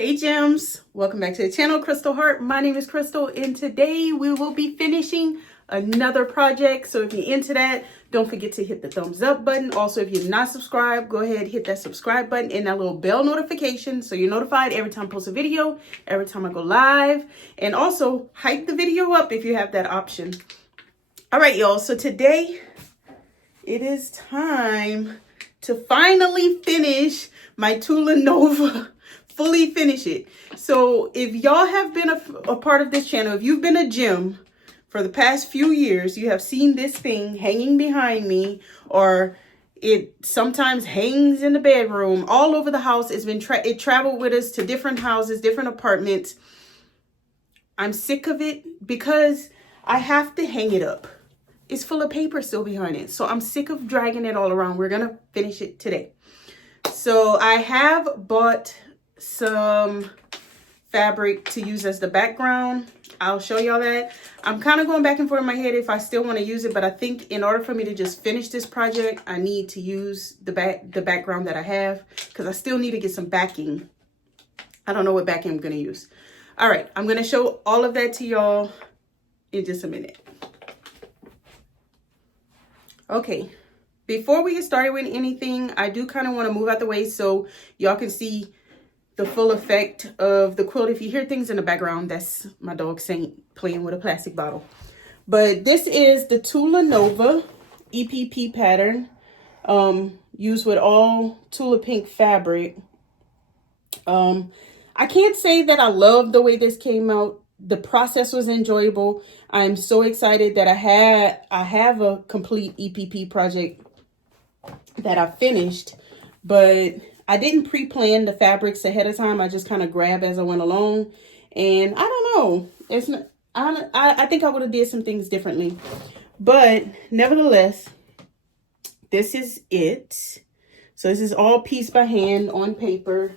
Hey gems, welcome back to the channel, Crystal Heart. My name is Crystal and today we will be finishing another project. So if you're into that, don't forget to hit the thumbs up button. Also, if you're not subscribed, go ahead, hit that subscribe button and that little bell notification so you're notified every time I post a video, every time I go live. And also hype the video up if you have that option. All right, y'all, so today it is time to finally finish my Tula Nova. Fully finish it. So if y'all have been a part of this channel, if you've been a gem for the past few years, you have seen this thing hanging behind me, or it sometimes hangs in the bedroom, all over the house. It traveled with us to different houses, different apartments. I'm sick of it because I have to hang it up. It's full of paper still behind it. So I'm sick of dragging it all around. We're gonna finish it today. So I have bought some fabric to use as the background. I'll show y'all that. I'm kind of going back and forth in my head if I still want to use it, but I think in order for me to just finish this project, I need to use the background that I have because I still need to get some backing. I don't know what backing I'm going to use. All right, I'm going to show all of that to y'all in just a minute. Okay, before we get started with anything, I do kind of want to move out the way so y'all can see the full effect of the quilt. If you hear things in the background, that's my dog playing with a plastic bottle. But this is the Tula Nova EPP pattern, used with all Tula pink fabric. I can't say that I love the way this came out. The process was enjoyable. I'm so excited that I have a complete EPP project that I finished, but I didn't pre-plan the fabrics ahead of time. I just kind of grabbed as I went along. And I don't know. It's not, I think I would have did some things differently. But nevertheless, this is it. So this is all pieced by hand on paper,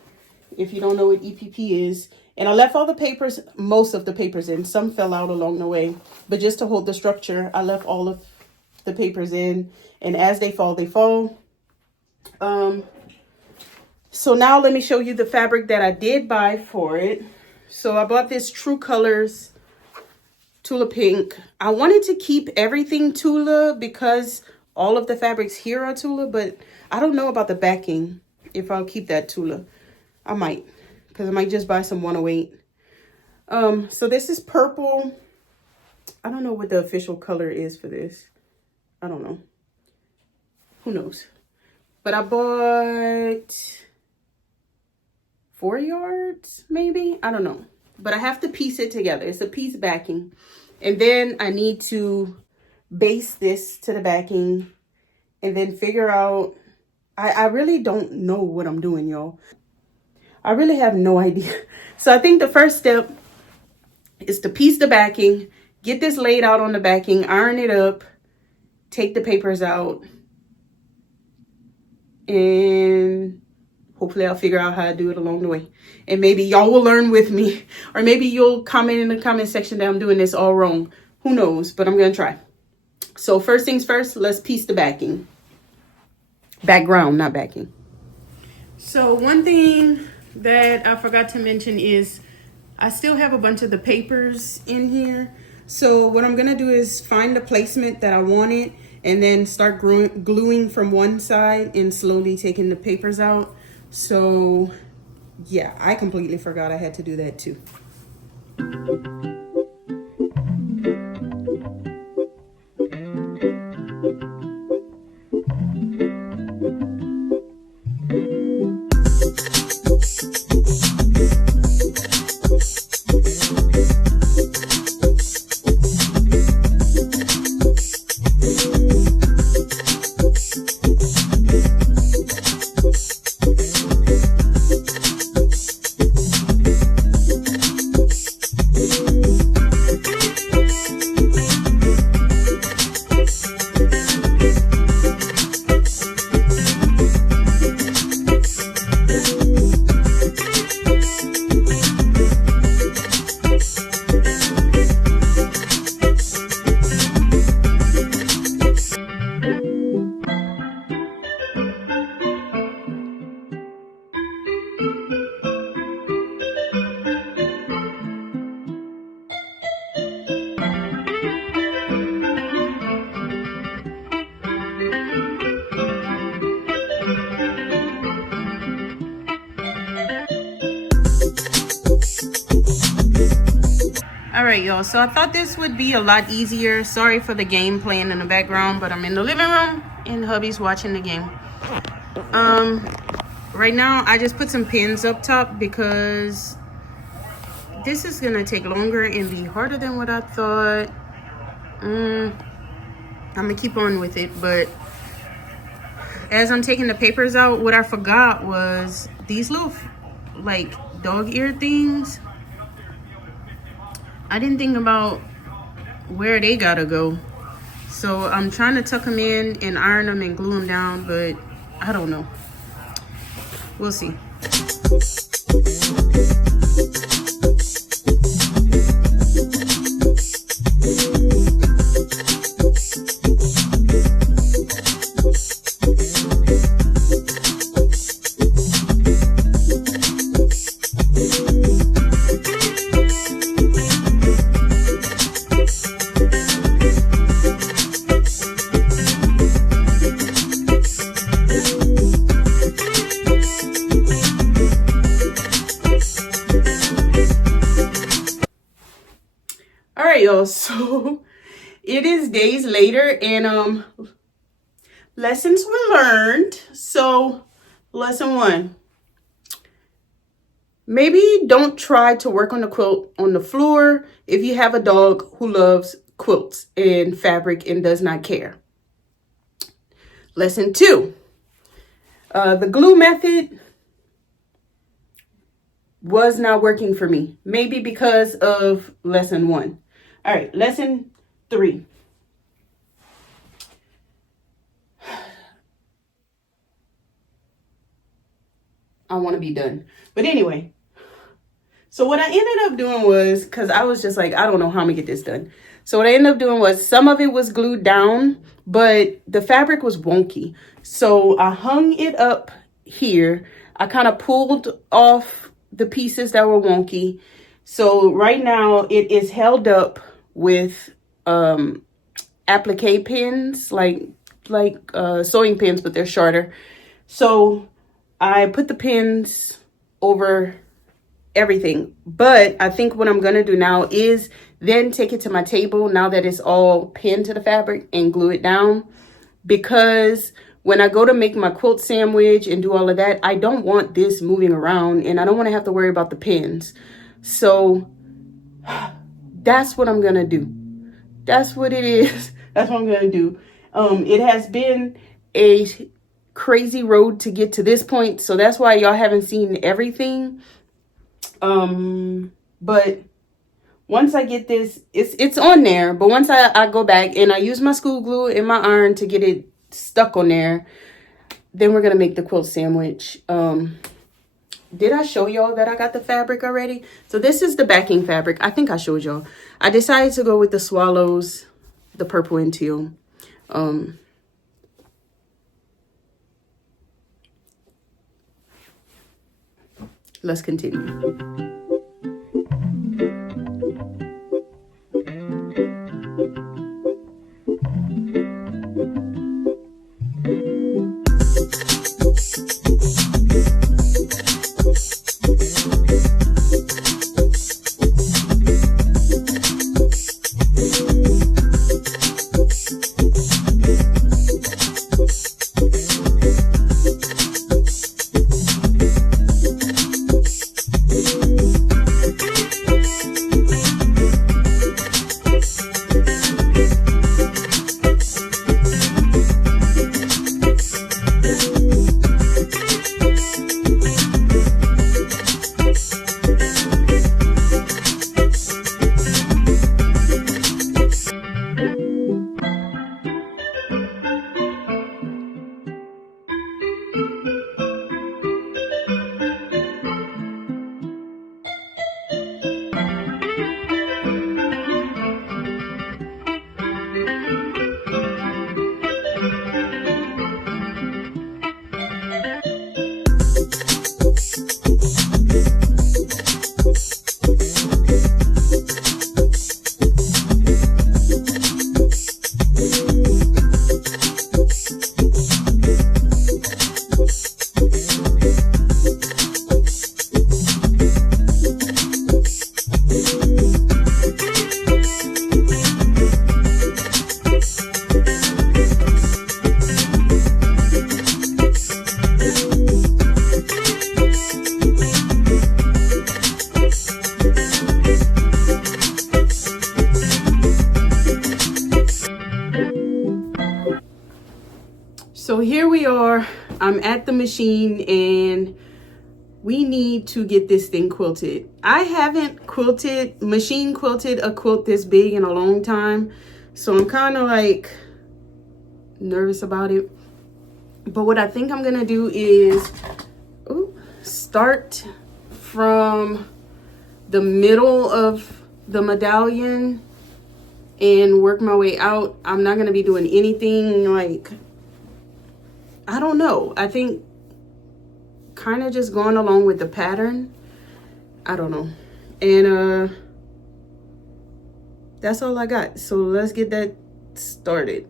if you don't know what EPP is. And I left all the papers, most of the papers in. Some fell out along the way. But just to hold the structure, I left all of the papers in. And as they fall, they fall. So now let me show you the fabric that I did buy for it. So I bought this True Colors Tula Pink. I wanted to keep everything Tula because all of the fabrics here are Tula, but I don't know about the backing, if I'll keep that Tula. I might, because I might just buy some 108. So this is purple. I don't know what the official color is for this. I don't know. Who knows? But I bought 4 yards, maybe? I don't know. But I have to piece it together. It's a piece backing. And then I need to base this to the backing and then figure out. I really don't know what I'm doing, y'all. I really have no idea. So I think the first step is to piece the backing, get this laid out on the backing, iron it up, take the papers out, and hopefully I'll figure out how to do it along the way. And maybe y'all will learn with me. Or maybe you'll comment in the comment section that I'm doing this all wrong. Who knows? But I'm going to try. So first things first, let's piece the backing. Background, not backing. So one thing that I forgot to mention is I still have a bunch of the papers in here. So what I'm going to do is find the placement that I wanted and then start gluing from one side and slowly taking the papers out. So yeah, I completely forgot I had to do that too. right, y'all, so I thought this would be a lot easier. Sorry for the game playing in the background, but I'm in the living room and hubby's watching the game. Right now I just put some pins up top because this is gonna take longer and be harder than what I thought. I'm gonna keep on with it, but as I'm taking the papers out, what I forgot was these little like dog ear things. I didn't think about where they gotta go, so I'm trying to tuck them in and iron them and glue them down, but I don't know. We'll see. Y'all, so it is days later and lessons were learned. So lesson 1, maybe don't try to work on the quilt on the floor if you have a dog who loves quilts and fabric and does not care. Lesson 2, the glue method was not working for me, maybe because of lesson 1. All right, lesson 3. I want to be done. But anyway, so what I ended up doing was, because I was just like, I don't know how I'm going to get this done. So what I ended up doing was some of it was glued down, but the fabric was wonky. So I hung it up here. I kind of pulled off the pieces that were wonky. So right now it is held up with applique pins, like sewing pins, but they're shorter. So I put the pins over everything, but I think what I'm gonna do now is then take it to my table now that it's all pinned to the fabric and glue it down, because when I go to make my quilt sandwich and do all of that, I don't want this moving around and I don't want to have to worry about the pins. So that's what I'm gonna do. That's what it is. That's what I'm gonna do. It has been a crazy road to get to this point, so that's why y'all haven't seen everything. But once I get this, it's on there. But once I go back and I use my school glue and my iron to get it stuck on there, then we're gonna make the quilt sandwich. Did I show y'all that I got the fabric already? So this is the backing fabric. I think I showed y'all. I decided to go with the swallows, the purple and teal. Let's continue. So here we are. I'm at the machine and we need to get this thing quilted. I haven't machine quilted a quilt this big in a long time. So I'm kind of like nervous about it. But what I think I'm gonna do is start from the middle of the medallion and work my way out. I'm not gonna be doing anything like, I don't know. I think kind of just going along with the pattern. I don't know. And that's all I got. So let's get that started.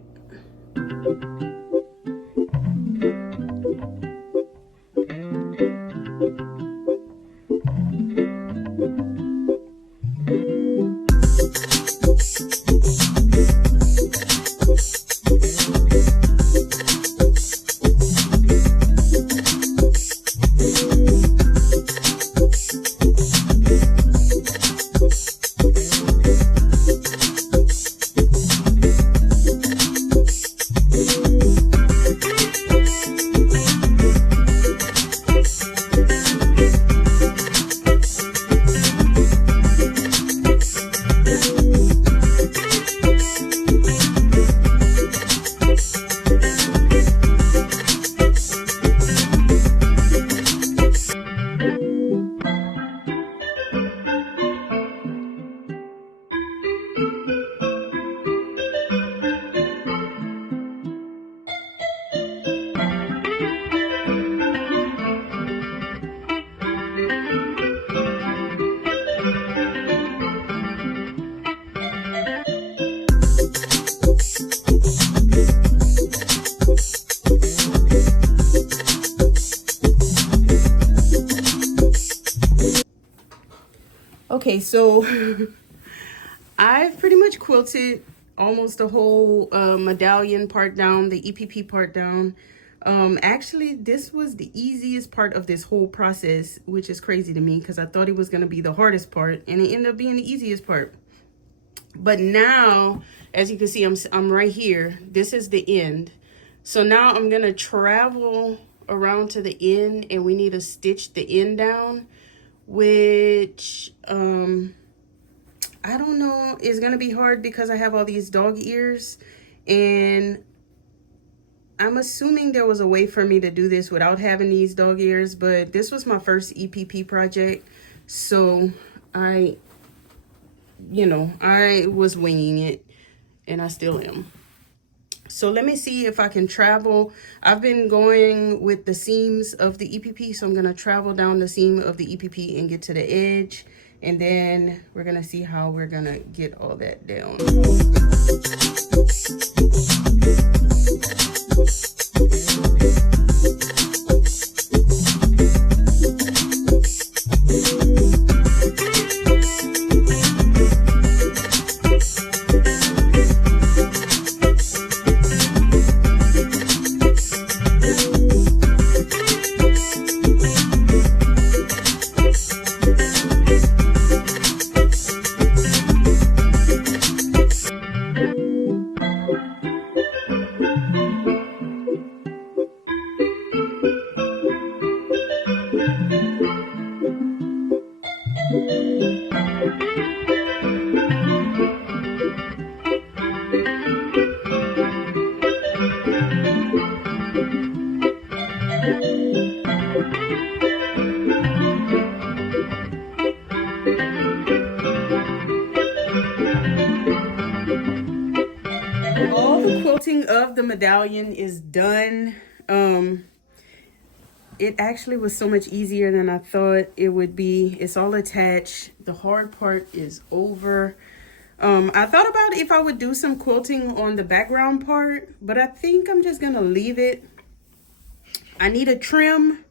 Okay, so I've pretty much quilted almost the whole medallion part down, the EPP part down. Actually, this was the easiest part of this whole process, which is crazy to me because I thought it was going to be the hardest part, and it ended up being the easiest part. But now, as you can see, I'm right here. This is the end. So now I'm going to travel around to the end, and we need to stitch the end down, which I don't know, is gonna be hard because I have all these dog ears, and I'm assuming there was a way for me to do this without having these dog ears, but this was my first EPP project, so I was winging it, and I still am. So let me see if I can travel. I've been going with the seams of the EPP, so I'm going to travel down the seam of the EPP and get to the edge. And then we're going to see how we're going to get all that down. All the quilting of the medallion is done. It actually was so much easier than I thought it would be. It's all attached. The hard part is over. I thought about if I would do some quilting on the background part, but I think I'm just gonna leave it. I need a trim,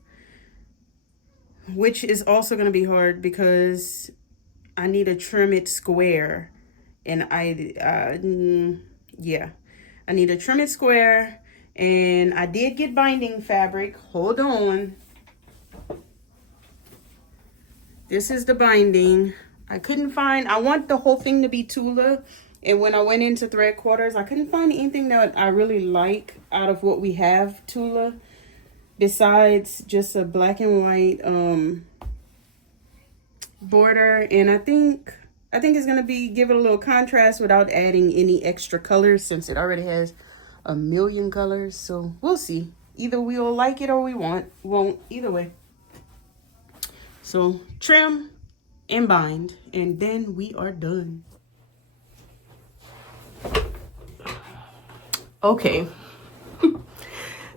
which is also gonna be hard because I need to trim it square, and I need to trim it square. And I did get binding fabric. Hold on. This is the binding. I couldn't find, I want the whole thing to be Tula, And when I went into thread quarters, I couldn't find anything that I really like out of what we have, Tula, besides just a black and white border. And I think it's gonna be give it a little contrast without adding any extra colors, since it already has a million colors. So we'll see. Either we'll like it or we won't. Either way. So trim and bind, and then we are done. Okay.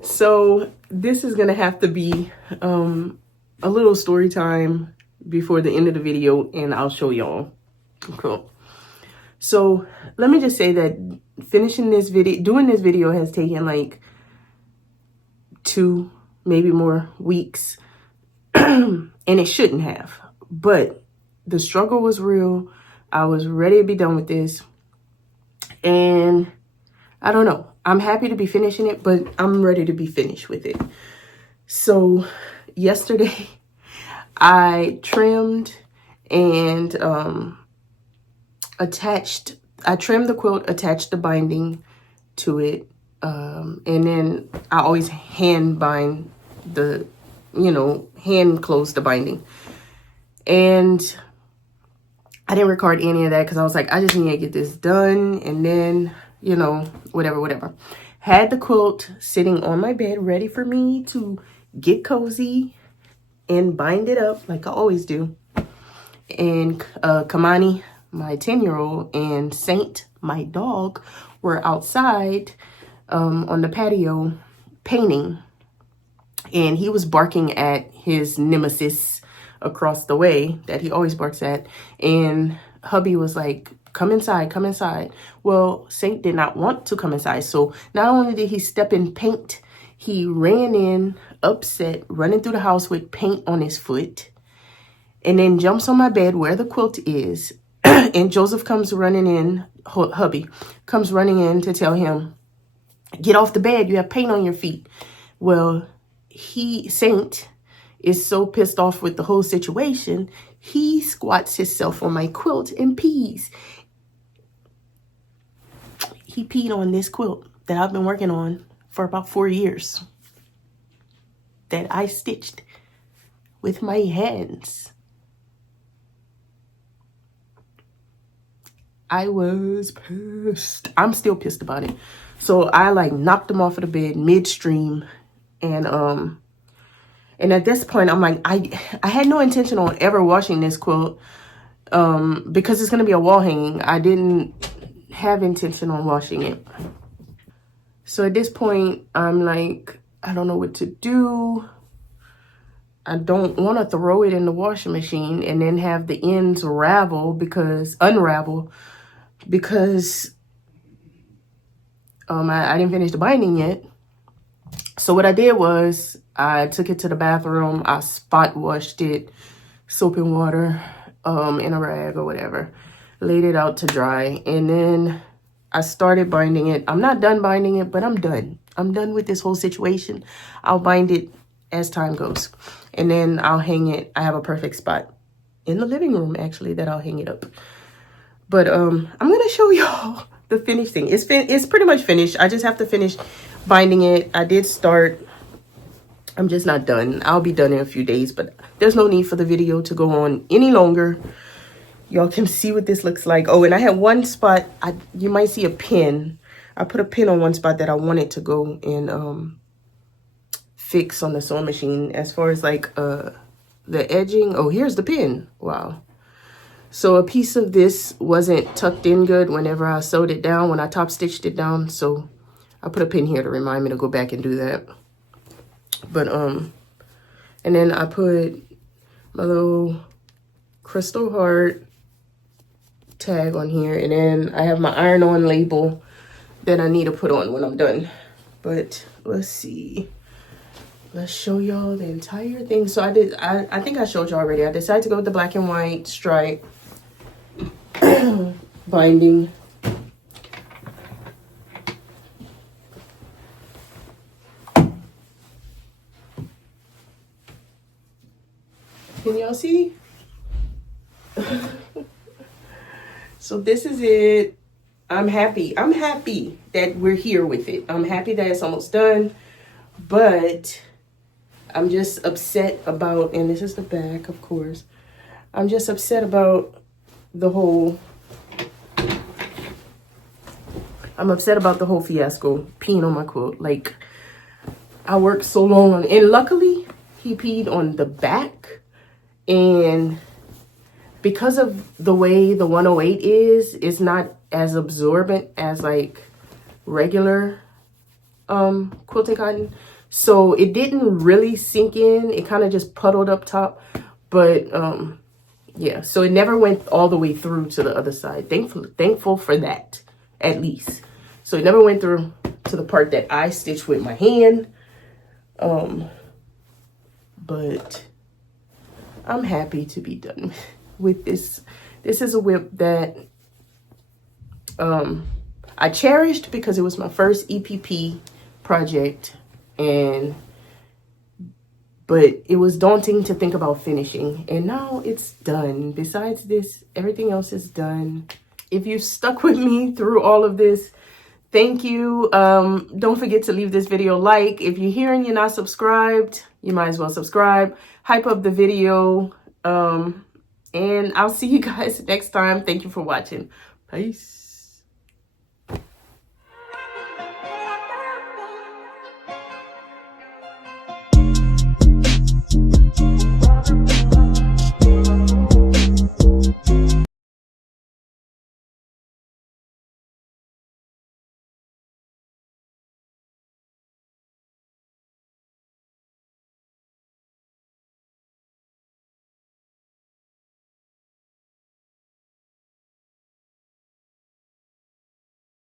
So this is gonna have to be a little story time before the end of the video, and I'll show y'all. Cool. So let me just say that doing this video has taken like 2, maybe more weeks, and it shouldn't have, but the struggle was real. I was ready to be done with this, and I don't know, I'm happy to be finishing it, but I'm ready to be finished with it. So yesterday I trimmed and I trimmed the quilt, attached the binding to it, and then I always hand bind the, hand close the binding. And I didn't record any of that because I was like, I just need to get this done, and then, whatever. Had the quilt sitting on my bed ready for me to get cozy and bind it up like I always do. And Kamani, my 10-year-old, and Saint, my dog, were outside on the patio painting. And he was barking at his nemesis across the way that he always barks at. And hubby was like, come inside, come inside. Well, Saint did not want to come inside. So not only did he step in paint, he ran in upset, running through the house with paint on his foot, and then jumps on my bed where the quilt is. And Joseph comes running in, hubby comes running in to tell him, get off the bed, you have paint on your feet. Well, Saint is so pissed off with the whole situation, he squats himself on my quilt and pees. He peed on this quilt that I've been working on for about 4 years, that I stitched with my hands. I was pissed. I'm still pissed about it. So I like knocked him off of the bed midstream, and at this point I'm like, I had no intention on ever washing this quilt because it's gonna be a wall hanging. I didn't have intention on washing it. So at this point I'm like, I don't know what to do. I don't want to throw it in the washing machine and then have the ends unravel because I didn't finish the binding yet. So what I did was I took it to the bathroom. I spot washed it, soap and water, in a rag or whatever, laid it out to dry, and then I started binding it. I'm not done binding it, but I'm done. I'm done with this whole situation. I'll bind it as time goes, and then I'll hang it. I have a perfect spot in the living room, actually, that I'll hang it up. But I'm gonna show y'all the finished thing. It's pretty much finished. I just have to finish binding it. I did start. I'm just not done. I'll be done in a few days, but there's no need for the video to go on any longer. Y'all can see what this looks like. Oh, and I had one spot. You might see a pin. I put a pin on one spot that I wanted to go and fix on the sewing machine. As far as like the edging. Oh, here's the pin. Wow. So a piece of this wasn't tucked in good whenever I sewed it down, when I top stitched it down. So I put a pin here to remind me to go back and do that. But and then I put my little crystal heart tag on here, and then I have my iron-on label that I need to put on when I'm done. But let's see. Let's show y'all the entire thing. So I think I showed you already. I decided to go with the black and white stripe binding. Can y'all see? So this is it. I'm happy. I'm happy that we're here with it. I'm happy that it's almost done, but I'm just upset about, and this is the back, of course. I'm just upset about the whole, fiasco, peeing on my quilt. Like, I worked so long on it, and luckily he peed on the back, and because of the way the 108 is, it's not as absorbent as like regular quilting cotton. So it didn't really sink in. It kind of just puddled up top. But yeah, so it never went all the way through to the other side. Thankful for that, at least. So it never went through to the part that I stitched with my hand. But I'm happy to be done with this. This is a whip that I cherished because it was my first EPP project, but it was daunting to think about finishing, and now it's done. Besides this, everything else is done. If you stuck with me through all of this, thank you. Don't forget to leave this video a like. If you're here and you're not subscribed, you might as well subscribe. Hype up the video. And I'll see you guys next time. Thank you for watching. Peace.